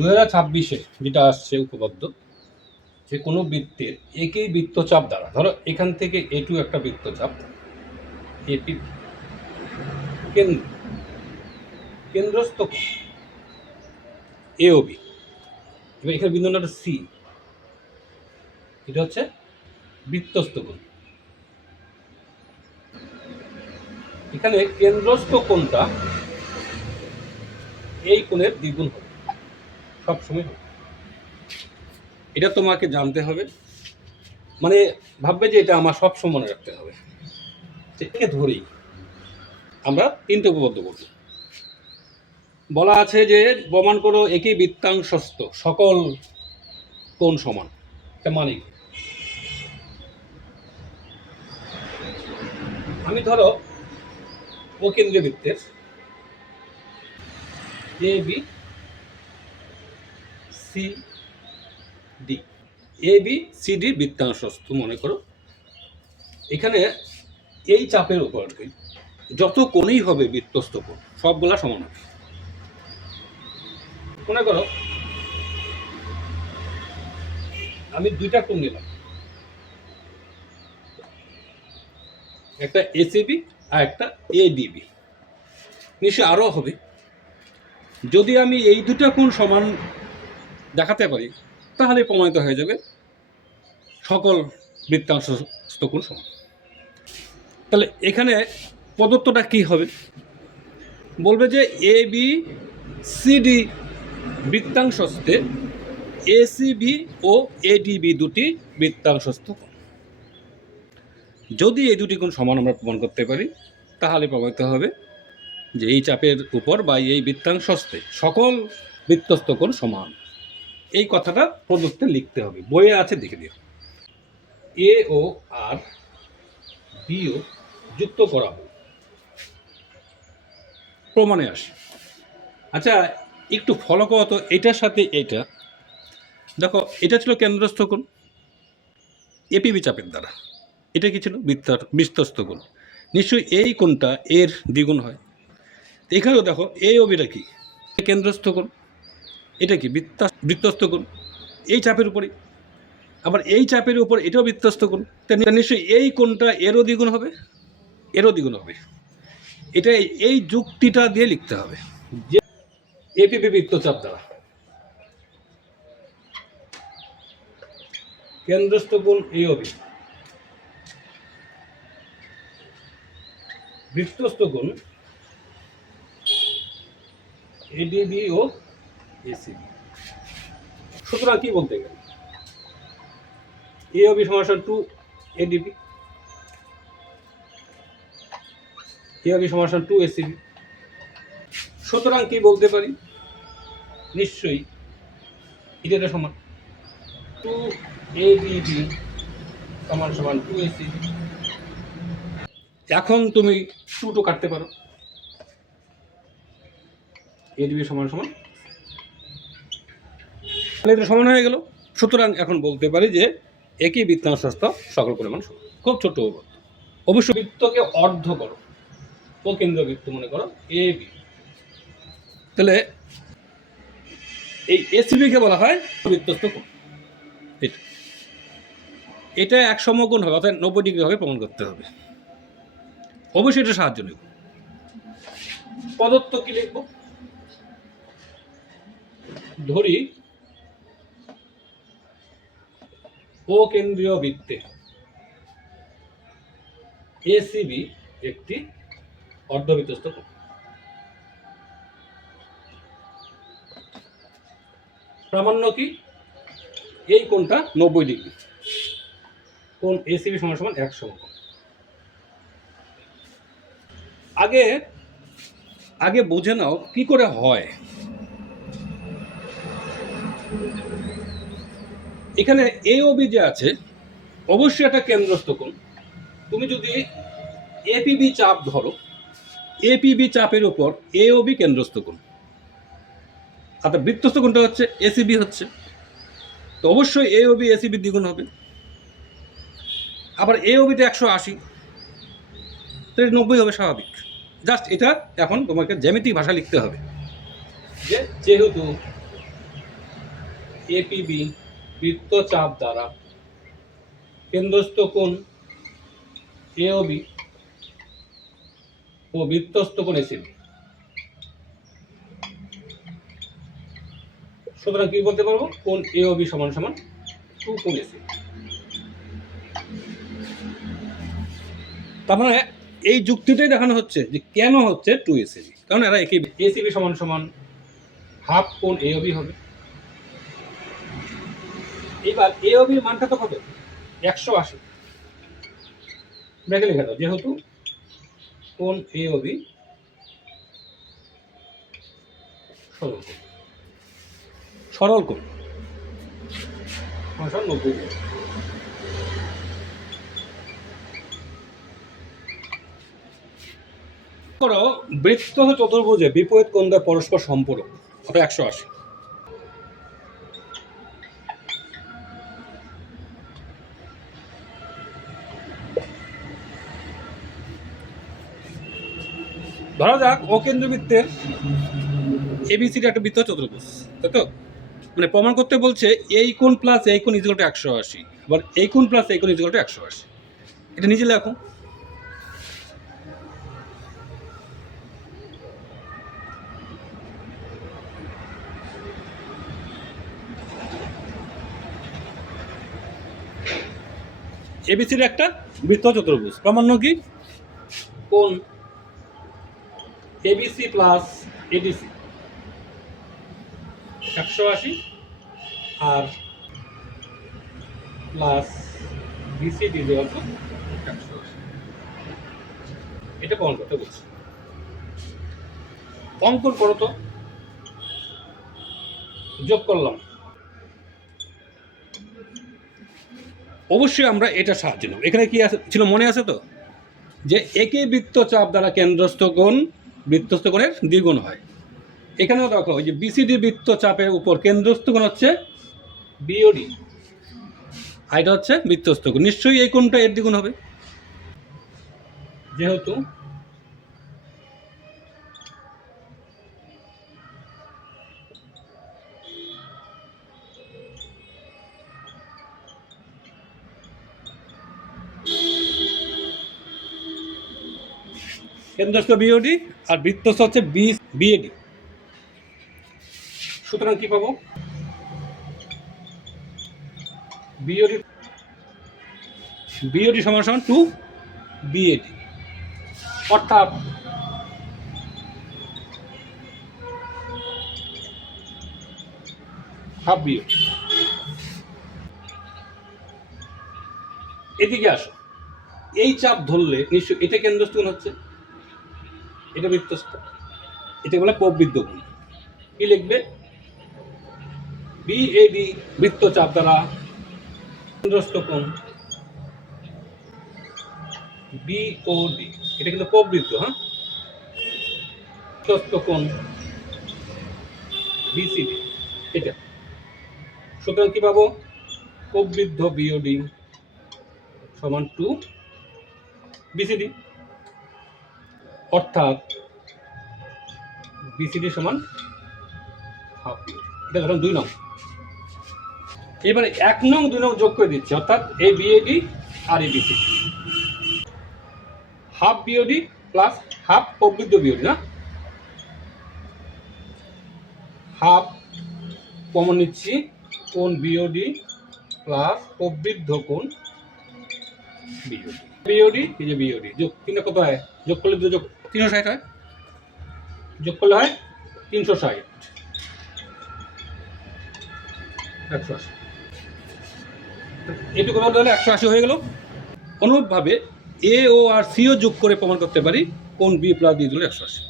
2026-এ যেটা আসছে উপপাদ্য, যে কোনো বৃত্তের একই বৃত্তচাপ দ্বারা, ধরো এখান থেকে এটু একটা বৃত্তচাপ, এপি কেন্দ্রস্থ এ ও বি, এবার এখানে বিন্দু নাম্বার সি, এটা হচ্ছে বৃত্তস্থ কোণ। এখানে কেন্দ্রস্থ কোণটা এই কোণের দ্বিগুণ হবে, সবসময় হবে। এটা তোমাকে জানতে হবে, মানে ভাববে যে এটা আমার সবসময় মনে রাখতে হবে। এটাকে ধরেই আমরা তিনটে উপপাদ্য করব। বলা আছে যে প্রমাণ করো একই বৃত্তাংশস্থ সকল কোণ সমান। এটা মানে কি? আমি ধরো ও কেন্দ্রীয় বৃত্তের A B C D, A B C D বৃত্তাংশস্থ মনে করো। এখানে এই চাপের উপর যত কোণই হবে বৃত্তস্থ কোণ সবগুলা সমান হবে। মনে করো আমি দুইটা কোণ নিলাম, একটা এসিবি আর একটা এডিবি, নিশ্চয়ই আরও হবে। যদি আমি এই দুটা কোণ সমান দেখাতে পারি তাহলে প্রমাণিত হয়ে যাবে সকল বৃত্তাংশস্থ কোণ সমান। তাহলে এখানে প্রদত্তটা কি হবে? বলবে যে A B C D বৃত্তাংশস্থে ACB O ADB দুটি বৃত্তাংশস্থ কোণ। যদি এই দুটি কোণ সমান আমরা প্রমাণ করতে পারি তাহলে প্রমাণিত হবে যে এই চাপের উপর বা এই বৃত্তাংশস্থে সকল বৃত্তস্থ কোণ সমান। এই কথাটা প্রদত্তে লিখতে হবে, বইয়ে আছে, দেখে দিও। এ ও আর বি ও যুক্ত করা হবে, প্রমাণে আসে। আচ্ছা একটু ফলো করো তো, এটার সাথে এটা দেখো, এটা ছিল কেন্দ্রস্থ কোণ এপিবি চাপের দ্বারা, এটা কি ছিল বৃত্তস্থ কোণ। নিশ্চয়ই এই কোণটা এর দ্বিগুণ হয়। এখানেও দেখো এ ও বিটা কি কেন্দ্রস্থ কোণ, এটা কি বৃত্তস্থ কোণ এই চাপের উপরেই। আবার এই চাপের উপর এটাও বৃত্তস্থ কোণ, নিশ্চয়ই এই কোণটা এরও দ্বিগুণ হবে, এরও দ্বিগুণ হবে। এটা এই যুক্তিটা দিয়ে লিখতে হবে যে এপিবি বৃত্তচাপ দ্বারা কেন্দ্রস্থ কোণ এ ও বি, বৃত্তস্থ কোণ এডিবি ও এসিবি। সুতরাং কি বলতে গেলে এ ও বি সমান 2 এডিবি, এ ও বি সমান 2 এসিবি। সুতরাং কি বলতে পারি? নিশ্চয়ই এটা সমান 2 এডিবি সমান 2 এসিবি। এখন তুমি 2 কাটতে পারো, এডিবি সমান তাহলে এটা সমান হয়ে গেল। সুতরাং এখন বলতে পারি যে একই বৃত্তাংশস্থ সকল পরিমাণ সমান। খুব ছোট অবশ্য বৃত্তকে অর্ধ করো, ও কেন্দ্র বৃত্ত মনে করো এ বি, তাহলে এই এসিবিকে বলা হয় বৃত্তস্থ কোণ। এটা এক সমকোণ হবে, অর্থাৎ 90 ডিগ্রি হবে প্রমাণ করতে হবে। অবশ্যই এটা সাহায্য নেব। প্রদত্ত কি লিখব? ধরি ও কেন্দ্রীয় বৃত্তে এসিবি একটি অর্ধবৃত্তস্থ কোণ। প্রামাণ্য কি? এই কোণটা 90 ডিগ্রি, কোণ এসিবি সমান 1 সমকোণ। আগে বুঝে নাও কি করে হয়। এখানে এ ও বি যে আছে অবশ্যই একটা কেন্দ্রস্থ কোণ। তুমি যদি এপিবি চাপ ধরো, এপিবি চাপের উপর এ ও বি কেন্দ্রস্থ কোণ, অর্থাৎ বৃত্তস্থ কোণটা হচ্ছে এসিবি হচ্ছে, তো অবশ্যই এ ও বি এসিবি দ্বিগুণ হবে। আবার এ ও বিতে 180, তো 90 হবে স্বাভাবিক। জাস্ট এটা এখন তোমাকে জ্যামিতিক ভাষা লিখতে হবে যে যেহেতু এপিবি বৃত্তচাপ দ্বারা কেন্দ্রস্থ কোণ এওবি ও বৃত্তস্থ কোণ এসিবি। সুতরাং কি বলতে পারবো, কোণ এওবি সমান সমান 2 কোণ এসিবি। তার মানে এই যুক্তিটাই দেখানো হচ্ছে যে কেন হচ্ছে 2 এসিবি, কারণ এরা একই। এসিবি সমান সমান হাফ কোণ এওবি হবে। এবার এওবির মানটা তো কত, 180। ব্র্যাকেট লিখে দাও, যেহেতু কোণ এওবি সরল কোণ 90 ডিগ্রি। করো বৃত্ত চতুর্ভুজে বিপরীত কোণ দ্বয় পরস্পর সম্পূরক, অর্থাৎ 180। ধরা যাক অকেন্দ্রবৃত্তের এবিসিডি একটা বৃত্ত চতুর্ভুজ, তাই তো? মানে প্রমাণ করতে বলছে এই কোণ প্লাস এই কোণ ইকুয়াল টু 180, আবার এই কোণ প্লাস এই কোণ ইকুয়াল টু 180। এটা নিজে লেখো। এবিসির একটা বৃত্ত চতুর্ভুজ, প্রামাণ্য কি, কোণ এবিসি প্লাস এডিসি 180 আর প্লাস বিসিডি ইকুয়াল টু 180। এটা প্রমাণ করতে বলছি। অঙ্কন করো তো, যোগ করলাম। অবশ্যই আমরা এটা সাহায্য নেব। এখানে কি ছিল মনে আছে তো, যে একই বৃত্তচাপ দ্বারা কেন্দ্রস্থ কোণ বৃত্তস্থ কোণের দ্বিগুণ হয়। এখানেও দেখো ওই যে বিসিডি বৃত্তচাপের উপর কেন্দ্রস্থ কোণ হচ্ছে বিওডি, আর এটা হচ্ছে বৃত্তস্থ কোণ, নিশ্চয়ই এই কোণটা এর দ্বিগুণ হবে। যেহেতু কেন্দ্রস্থ বিওডি আর বৃত্তস্থ হচ্ছে বিএডি, সুতরাং কি পাবো, বিওডি সমান সমান 2 বিএডি, অর্থাৎ হাফ বিওডি। এদিকে আসো, এই চাপ ধরলে নিশ্চয় এটা কেন্দ্রস্থ কোণ হচ্ছে, এটা বৃত্তস্থ, এটা বলে প্রবৃদ্ধ কোণ। কি লিখবে, বিএডি বৃত্তচাপ দ্বারা কেন্দ্রস্থ কোণ বিওডি, এটা কিন্তু প্রবৃদ্ধ, হ্যাঁ, বৃত্তস্থ কোণ বিসিডি এটা। সুতরাং কি পাবো, প্রবৃদ্ধ বিওডি সমান 2 বিসিডি, অর্থাৎ বিসিডি সমান হাফ বিওডি। এটা ধরুন 2 নং। এবারে 1 নং 2 নং যোগ করে দিচ্ছি, অর্থাৎ এই বিএডি আর এই BCD, half BOD plus half প্রবৃদ্ধ বিওডি, না হাফ কমন নিচ্ছি, কোণ বিওডি প্লাস প্রবৃদ্ধ কোণ বিওডি। বিওডি এই যে বিওডি যোগ 3 কত হয়, যোগ করলে যোগ 360 হয়, যোগ করলে হয় 360, 180। এটুকু বলতে হলে 180 হয়ে গেল। অনুরূপভাবে এ ও আর সিও যোগ করে প্রমাণ করতে পারি কোণ বি প্লাস বি দিলে 180।